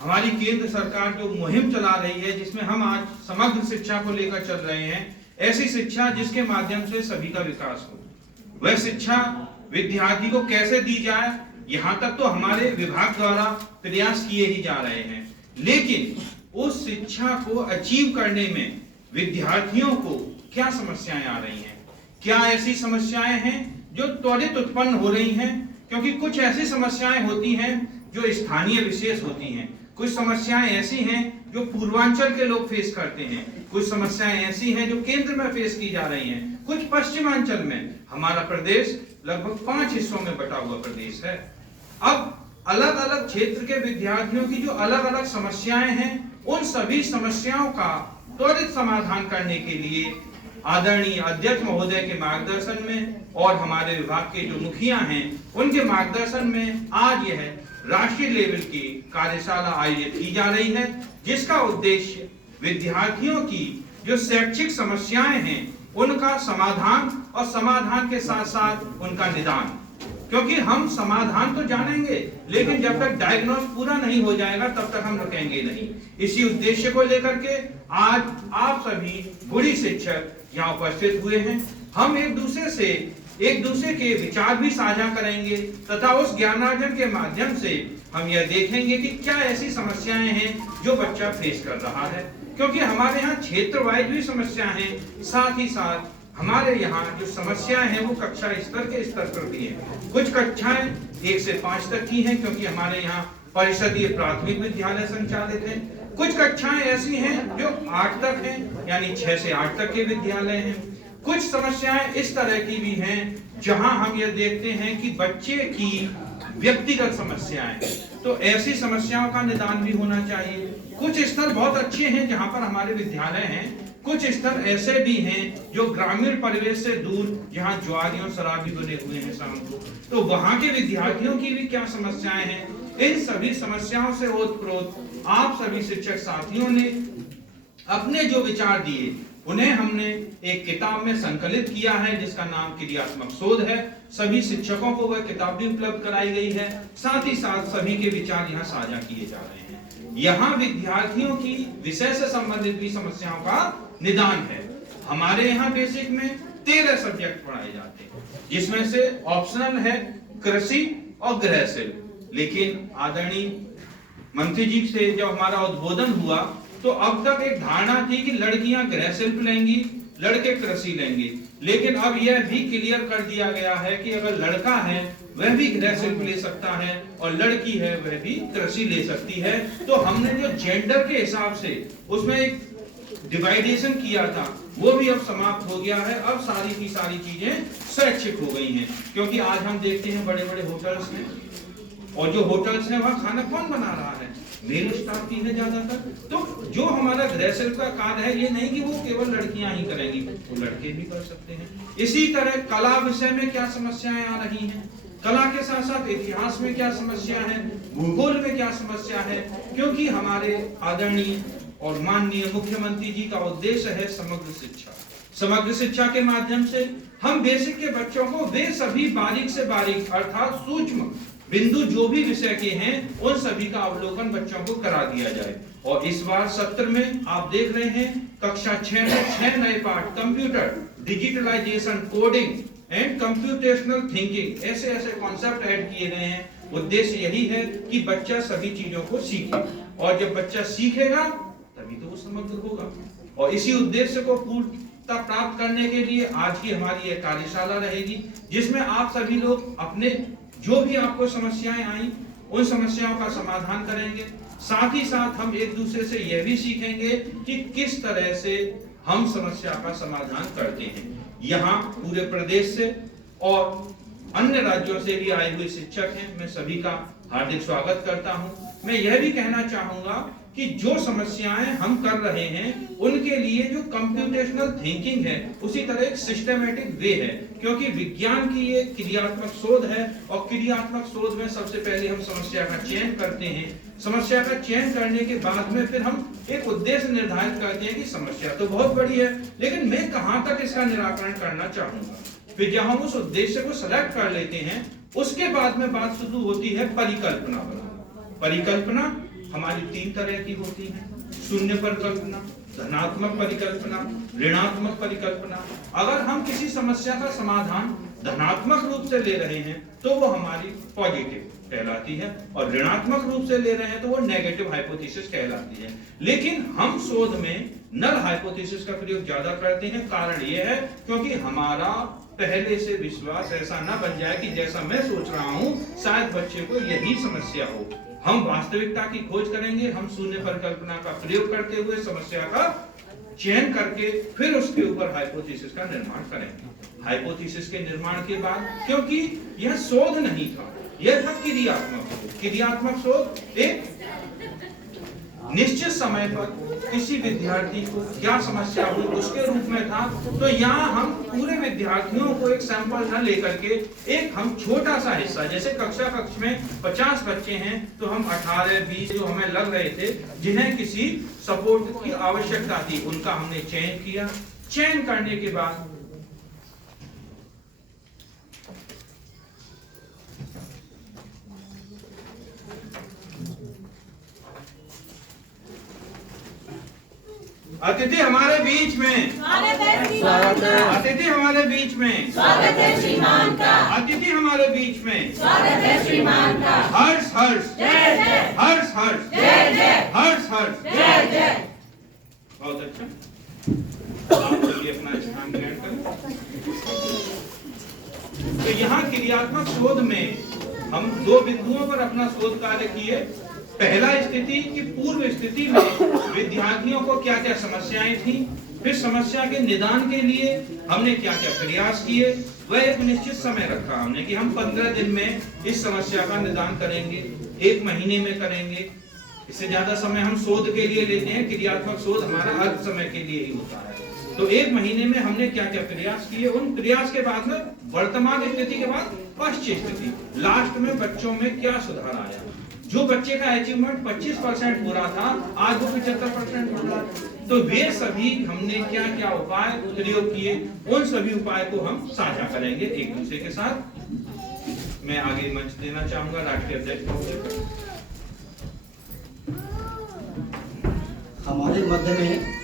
हमारी केंद्र सरकार जो मुहिम चला रही है, जिसमें हम आज समग्र शिक्षा को लेकर चल रहे हैं, ऐसी शिक्षा जिसके माध्यम से सभी का विकास हो, वह शिक्षा विद्यार्थी को कैसे दी जाए, यहाँ तक तो हमारे विभाग द्वारा प्रयास किए ही जा रहे हैं। लेकिन उस शिक्षा को अचीव करने में विद्यार्थियों को क्या समस्याएं आ रही हैं? क्या ऐसी समस्याएं हैं जो त्वरित उत्पन्न हो रही हैं? क्योंकि कुछ ऐसी समस्याएं होती हैं जो स्थानीय विशेष होती हैं, कुछ समस्याएं ऐसी हैं जो पूर्वांचल के लोग फेस करते हैं, कुछ समस्याएं ऐसी हैं जो केंद्र में फेस की जा रही हैं, कुछ पश्चिमांचल में। हमारा प्रदेश लगभग 5 हिस्सों में बटा हुआ प्रदेश है। अब अलग अलग क्षेत्र के विद्यार्थियों की जो अलग अलग समस्याएं हैं, उन सभी समस्याओं का त्वरित समाधान करने के लिए आदरणीय अध्यक्ष महोदय के मार्गदर्शन में और हमारे विभाग के जो मुखिया हैं उनके मार्गदर्शन में आज यह राष्ट्रीय लेवल की कार्यशाला आयोजित की जा रही है, जिसका उद्देश्य विद्यार्थियों की जो शैक्षिक समस्याएं हैं उनका समाधान और समाधान के साथ साथ उनका निदान। क्योंकि हम समाधान तो जानेंगे, लेकिन जब तक डायग्नोस पूरा नहीं हो जाएगा तब तक हम रुकेंगे नहीं। इसी उद्देश्य को लेकर के आज आप सभी गुणी शिक्षक यहाँ उपस्थित हुए हैं। हम एक दूसरे के विचार भी साझा करेंगे तथा उस ज्ञानार्जन के माध्यम से हम यह देखेंगे कि क्या ऐसी समस्याएं हैं जो बच्चा फेस कर रहा है। क्योंकि हमारे यहाँ क्षेत्र वाइज भी समस्याएं हैं, साथ ही साथ हमारे यहाँ जो समस्याएं हैं वो कक्षा स्तर पर भी हैं। कुछ कक्षाएं 1 से 5 तक की हैं, क्योंकि हमारे यहाँ परिषदीय प्राथमिक विद्यालय संचालित हैं। कुछ कक्षाएं ऐसी हैं जो 8 तक हैं, यानी 6 से 8 तक के विद्यालय हैं। कुछ समस्याएं इस तरह की भी हैं जहां हम यह देखते हैं कि बच्चे की व्यक्तिगत समस्याएं, तो ऐसी समस्याओं का निदान भी होना चाहिए। कुछ स्तर बहुत अच्छे हैं जहां पर हमारे विद्यालय हैं, कुछ स्तर ऐसे भी हैं जो ग्रामीण परिवेश से दूर, जहां ज्वारियों शराबी बने हुए हैं शाम को, तो वहां के विद्यार्थियों की भी क्या समस्याएं हैं। इन सभी समस्याओं से ओतप्रोत आप सभी शिक्षक साथियों ने अपने जो विचार दिए उन्हें हमने एक किताब में संकलित किया है, जिसका नाम क्रियात्मक शोध है। सभी शिक्षकों को वह किताब भी उपलब्ध कराई गई है, साथ ही साथ सभी के विचार यहाँ साझा किए जा रहे हैं। यहाँ विद्यार्थियों की विषय से संबंधित भी समस्याओं का निदान है। हमारे यहाँ बेसिक में 13 सब्जेक्ट पढ़ाए जाते हैं, जिसमें से ऑप्शनल है कृषि और गृह शिल्प। लेकिन आदरणीय मंत्री जी से जब हमारा उद्बोधन हुआ तो अब तक एक धारणा थी कि लड़कियां गृह शिल्प लेंगी, लड़के कृषि लेंगे। लेकिन अब यह भी क्लियर कर दिया गया है कि अगर लड़का है वह भी गृह शिल्प ले सकता है और लड़की है वह भी कृषि ले सकती है। तो हमने जो जेंडर के हिसाब से उसमें एक डिवाइडेशन किया था वो भी अब समाप्त हो गया है। अब सारी की सारी चीजें स्वैच्छिक हो गई हैं, क्योंकि आज हम देखते हैं बड़े बड़े होटल्स में, और जो होटल्स हैं वहाँ खाना कौन बना रहा है? मेल स्टाफ की है ज्यादातर। तो जो हमारा गृह शिल्प का कार्य है, ये नहीं कि वो केवल लड़कियां ही करेंगी, वो लड़के भी कर सकते हैं। इसी तरह कला विषय में क्या समस्याएं आ रही हैं, कला के साथ साथ इतिहास में क्या समस्या है, भूगोल में क्या समस्या है। क्योंकि हमारे आदरणीय और माननीय मुख्यमंत्री जी का उद्देश्य है समग्र शिक्षा। समग्र शिक्षा के माध्यम से हम बेसिक के बच्चों को वे सभी बारीक से बारीक अर्थात सूक्ष्म बिंदु जो भी विषय के हैं उन सभी का अवलोकन बच्चों को करा दिया जाए। और इस बार सत्र में आप देख रहे हैं कक्षा 6 में 6 नए पाठ, computer, digitalization, coding and computational thinking, ऐसे ऐसे कॉन्सेप्ट ऐड किए गए हैं। उद्देश्य यही है कि बच्चा सभी चीजों को सीखे, और जब बच्चा सीखेगा तभी तो वो समग्र होगा। और इसी उद्देश्य को पूर्णता प्राप्त करने के लिए आज की हमारी यह कार्यशाला रहेगी, जिसमें आप सभी लोग अपने जो भी आपको समस्याएं आई उन समस्याओं का समाधान करेंगे। साथ ही साथ हम एक दूसरे से यह भी सीखेंगे कि किस तरह से हम समस्या का समाधान करते हैं। यहाँ पूरे प्रदेश से और अन्य राज्यों से भी आए हुए शिक्षक हैं, मैं सभी का हार्दिक स्वागत करता हूँ। मैं यह भी कहना चाहूंगा कि जो समस्याएं हम कर रहे हैं उनके लिए जो कंप्यूटेशनल थिंकिंग है उसी तरह एक सिस्टमैटिक वे है, क्योंकि विज्ञान की ये क्रियात्मक शोध है। और क्रियात्मक शोध में सबसे पहले हम समस्या का चयन करते हैं, समस्या का चयन करने के बाद में फिर हम एक उद्देश्य निर्धारित करते हैं कि समस्या तो बहुत बड़ी है, लेकिन मैं कहां तक इसका निराकरण करना चाहूंगा। फिर जब हम उस उद्देश्य को सेलेक्ट कर लेते हैं उसके बाद में बात शुरू होती है परिकल्पना बनाना। परिकल्पना हमारी 3 तरह की होती हैं, शून्य परिकल्पना, धनात्मक परिकल्पना, ऋणात्मक परिकल्पना। अगर हम किसी समस्या का समाधान धनात्मक रूप से ले रहे हैं तो वो हमारी पॉजिटिव कहलाती है, और ऋणात्मक रूप से ले रहे हैं तो वो नेगेटिव हाइपोथेसिस कहलाती है। लेकिन हम शोध में नल हाइपोथेसिस का प्रयोग ज्यादा करते हैं। कारण ये है क्योंकि हमारा पहले से विश्वास ऐसा ना बन जाए कि जैसा मैं सोच रहा हूं शायद बच्चे को यही समस्या हो। हम वास्तविकता की खोज करेंगे, हम शून्य परिकल्पना का प्रयोग करते हुए समस्या का चयन करके फिर उसके ऊपर हाइपोथेसिस का निर्माण करेंगे। हाइपोथेसिस के निर्माण के बाद, क्योंकि यह शोध नहीं था, यह था क्रियात्मक शोध। क्रियात्मक शोध एक निश्चित समय पर किसी विद्यार्थी को क्या समस्या हुई उसके रूप में था। तो यहाँ हम पूरे विद्यार्थियों को एक सैंपल न लेकर के एक हम छोटा सा हिस्सा, जैसे कक्ष में 50 बच्चे हैं तो हम 18-20 जो हमें लग रहे थे जिन्हें किसी सपोर्ट की आवश्यकता थी, उनका हमने चयन किया। चयन करने के बाद अतिथि हमारे बीच में स्वागत है। अतिथि हमारे बीच में स्वागत है श्रीमान का। अतिथि हमारे बीच में स्वागत है श्रीमान का। हर्ष हर्ष जय जय। हर्ष हर्ष जय जय। हर्ष हर्ष जय जय। बहुत अच्छा। आप चलिए अपना स्थान ग्रहण करें। तो यहाँ क्रियात्मक शोध में हम 2 बिंदुओं पर अपना शोध कार्य किए। पहला स्थिति की पूर्व स्थिति में विद्यार्थियों को क्या क्या समस्याएं थी, फिर समस्या के निदान के लिए हमने क्या क्या प्रयास किए। वह एक निश्चित समय रखा हमने कि हम 15 दिन में इस समस्या का निदान करेंगे, 1 महीने में करेंगे। इससे ज्यादा समय हम शोध के लिए लेते हैं, क्रियात्मक शोध हमारा अल्प समय के लिए ही होता है। तो 1 महीने में हमने क्या क्या प्रयास किए, उन प्रयास के बाद में वर्तमान स्थिति के बाद पश्चिम स्थिति, लास्ट में बच्चों में क्या सुधार आया। जो बच्चे का अचीवमेंट 25% हो रहा था आज वो 75% हो रहा है। तो वे सभी हमने क्या क्या उपाय प्रयोग किए, उन सभी उपाय को हम साझा करेंगे एक दूसरे के साथ। मैं आगे मंच देना चाहूंगा राष्ट्रीय अध्यक्ष महोदय। हमारे मध्य में